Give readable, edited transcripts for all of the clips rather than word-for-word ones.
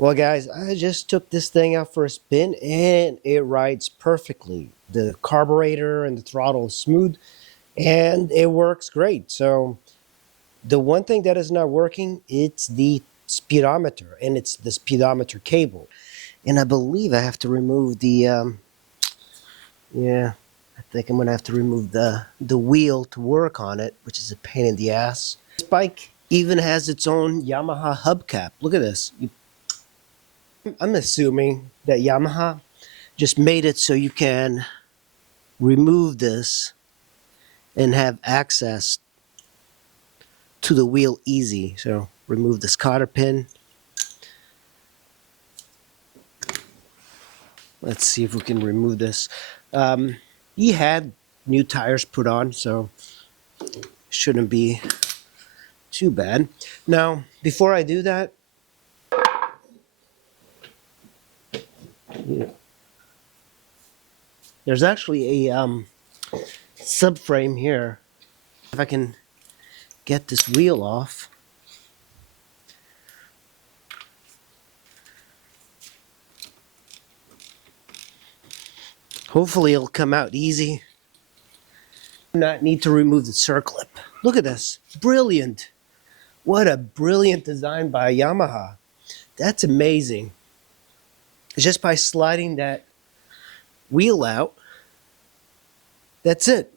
Well, guys, I just took this thing out for a spin and it rides perfectly. The carburetor and the throttle is smooth and it works great. So the one thing that is not working, it's the speedometer, and it's the speedometer cable. And I believe I have to remove the, yeah, I think I'm going to have to remove the wheel to work on it, which is a pain in the ass. This bike even has its own Yamaha hubcap. Look at this. I'm assuming that Yamaha just made it so you can remove this and have access to the wheel easy. So remove this cotter pin. Let's see if we can remove this. He had new tires put on, so shouldn't be too bad. Now, before I do that, there's actually a subframe here. If I can get this wheel off. Hopefully it'll come out easy. Not need to remove the circlip. Look at this. Brilliant. What a brilliant design by Yamaha. That's amazing. Just by sliding that wheel out, that's it.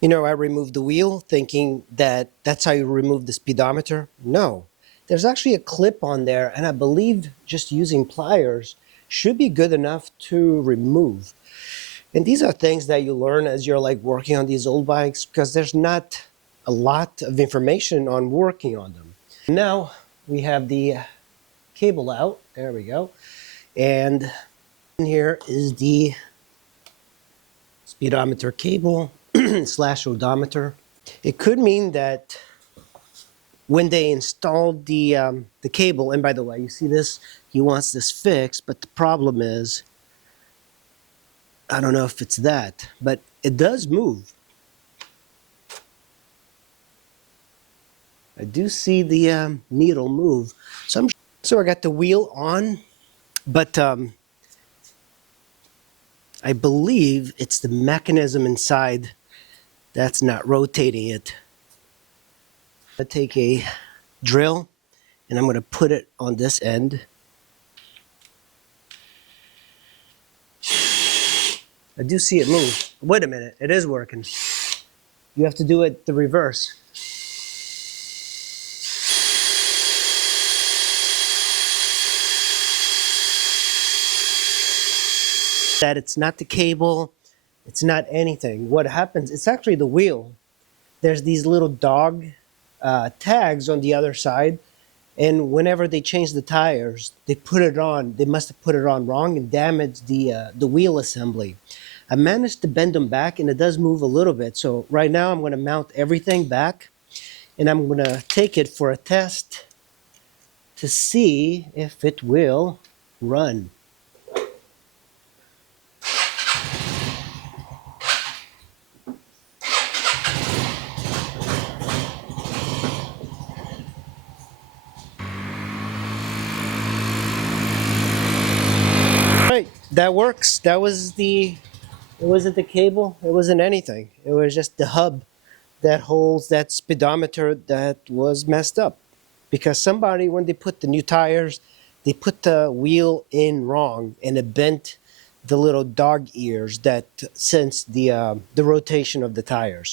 You know, I removed the wheel thinking that that's how you remove the speedometer. No, there's actually a clip on there, and I believe just using pliers should be good enough to remove. And these are things that you learn as you're like working on these old bikes, because there's not a lot of information on working on them. Now we have the cable out. There we go. And in here is the speedometer cable slash odometer. It could mean that when they installed the cable, and by the way, you see this, he wants this fixed, but the problem is, I don't know if it's that, but it does move. I do see the needle move. So I got the wheel on, but I believe it's the mechanism inside that's not rotating it. I'm going to take a drill and I'm going to put it on this end. I do see it move. Wait a minute, it is working. You have to do it the reverse. That it's not the cable, it's not anything. What happens, it's actually the wheel. There's these little dog tags on the other side, and whenever they change the tires, they put it on. They must have put it on wrong and damaged the wheel assembly. I managed to bend them back, and it does move a little bit. So right now I'm going to mount everything back, and I'm going to take it for a test to see if it will run. Right, that works. That was it wasn't the cable, it wasn't anything. It was just the hub that holds that speedometer that was messed up. Because somebody, when they put the new tires, they put the wheel in wrong, and it bent the little dog ears that sense the rotation of the tires.